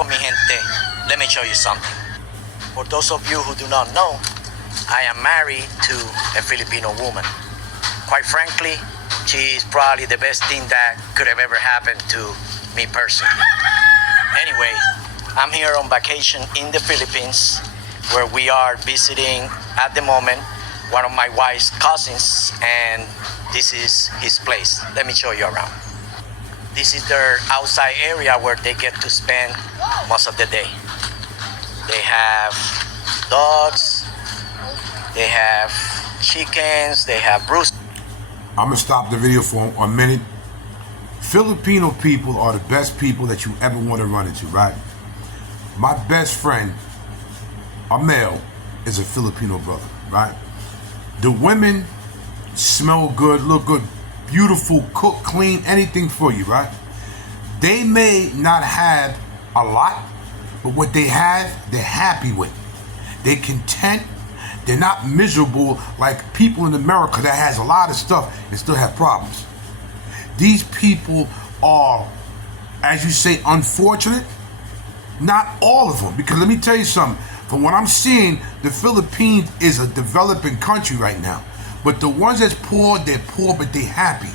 Welcome, mi gente. Let me show you something. For those of you who do not know, I am married to a Filipino woman. Quite frankly, she is probably the best thing that could have ever happened to me personally. Anyway, I'm here on vacation in the Philippines, where we are visiting at the moment one of my wife's cousins, and this is his place. Let me show you around. This is their outside area where they get to spend most of the day. They have dogs, they have chickens, they have roosters. I'm gonna stop the video for a minute. Filipino people are the best people that you ever want to run into, right? My best friend, a male, is a Filipino brother, right? The women smell good, look good, beautiful, cook, clean, anything for you, right? They may not have a lot, but what they have, they're happy with. They're content. They're not miserable like people in America that has a lot of stuff and still have problems. These people are, as you say, unfortunate. Not all of them, because let me tell you something. From what I'm seeing, the Philippines is a developing country right now. But the ones that's poor, they're poor, but they're happy.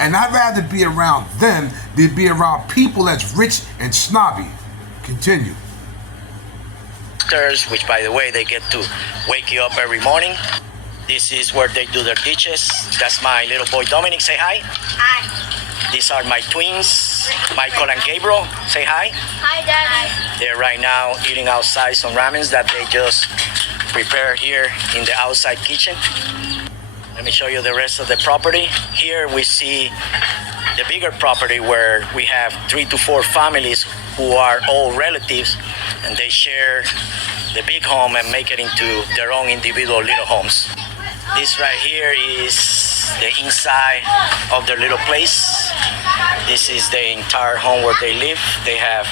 And I'd rather be around them than be around people that's rich and snobby. Continue. Which, by the way, they get to wake you up every morning. This is where they do their dishes. That's my little boy Dominic. Say hi. Hi. These are my twins, Michael and Gabriel. Say hi. Hi, Daddy. They're right now eating outside some ramens that they just prepared here in the outside kitchen. Let me show you the rest of the property. Here we see the bigger property where we have 3 to 4 families who are all relatives, and they share the big home and make it into their own individual little homes. This right here is the inside of their little place. This is the entire home where they live. They have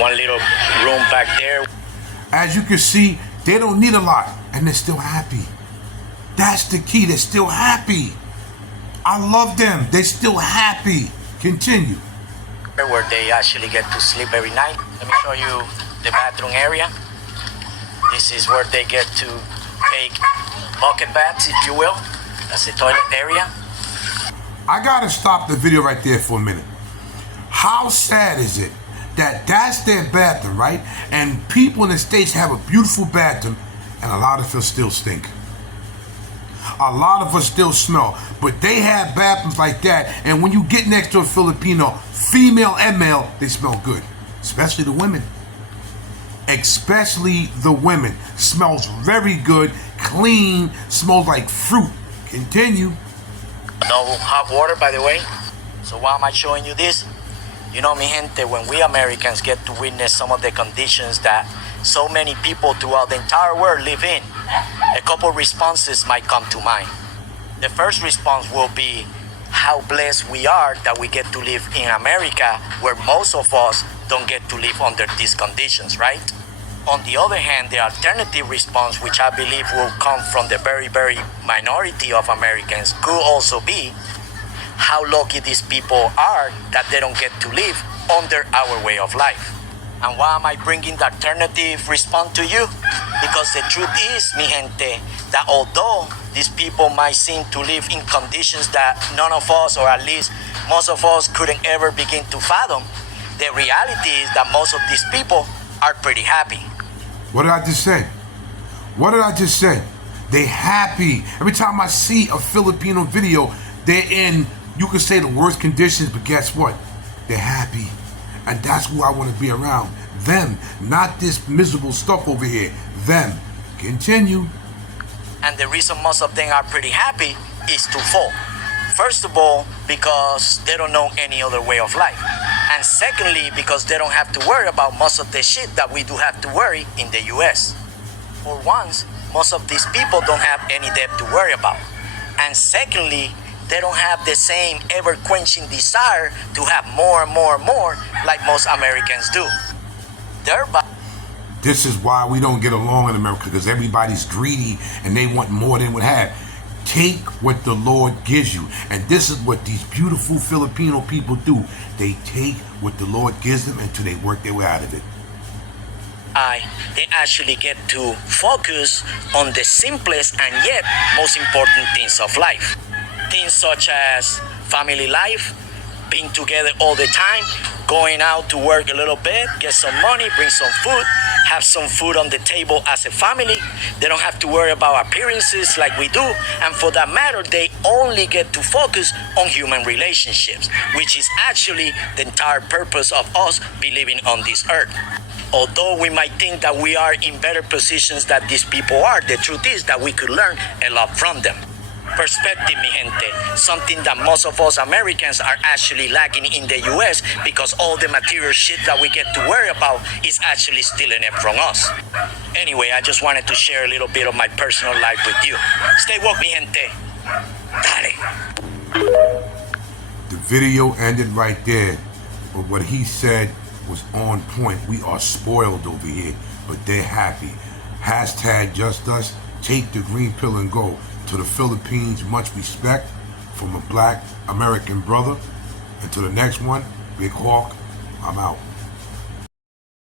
one little room back there. As you can see, they don't need a lot, and they're still happy. That's the key. They're still happy. I love them. They're still happy. Continue. Where they actually get to sleep every night. Let me show you the bathroom area. This is where they get to take bucket baths, if you will. That's the toilet area. I gotta stop the video right there for a minute. How sad is it that that's their bathroom, right? And people in the States have a beautiful bathroom, and a lot of us still stink. A lot of us still smell, but they have bathrooms like that, and when you get next to a Filipino, female and male, they smell good. Especially the women. Especially the women. Smells very good, clean, smells like fruit. Continue. No hot water, by the way. So why am I showing you this? You know, mi gente, when we Americans get to witness some of the conditions that so many people throughout the entire world live in, a couple responses might come to mind. The first response will be how blessed we are that we get to live in America, where most of us don't get to live under these conditions, right? On the other hand, the alternative response, which I believe will come from the very, very minority of Americans, could also be how lucky these people are that they don't get to live under our way of life. And why am I bringing the alternative response to you? Because the truth is, mi gente, that although these people might seem to live in conditions that none of us, or at least most of us, couldn't ever begin to fathom, the reality is that most of these people are pretty happy. What did I just say? What did I just say? They're happy. Every time I see a Filipino video, they're in, you could say, the worst conditions, but guess what? They're happy. And that's who I want to be around. Them, not this miserable stuff over here. Them. Continue. And the reason most of them are pretty happy is twofold. First of all, because they don't know any other way of life. And secondly, because they don't have to worry about most of the shit that we do have to worry in the US. For once, most of these people don't have any debt to worry about. And secondly, they don't have the same ever-quenching desire to have more and more and more like most Americans do. Thereby, this is why we don't get along in America, because everybody's greedy and they want more than would have. Take what the Lord gives you. And this is what these beautiful Filipino people do. They take what the Lord gives them until they work their way out of it. eye, they actually get to focus on the simplest and yet most important things of life. Things such as family life, being together all the time, going out to work a little bit, get some money, bring some food, have some food on the table as a family. They don't have to worry about appearances like we do. And for that matter, they only get to focus on human relationships, which is actually the entire purpose of us be living on this earth. Although we might think that we are in better positions than these people are, the truth is that we could learn a lot from them. Perspective, mi gente, something that most of us Americans are actually lacking in the US because all the material shit that we get to worry about is actually stealing it from us. Anyway, I just wanted to share a little bit of my personal life with you. Stay woke, mi gente. Dale. The video ended right there, but what he said was on point. We are spoiled over here, but they're happy. Hashtag just us. Take the green pill and go. To the Philippines, much respect from a black American brother. And to the next one, Big Hawk, I'm out.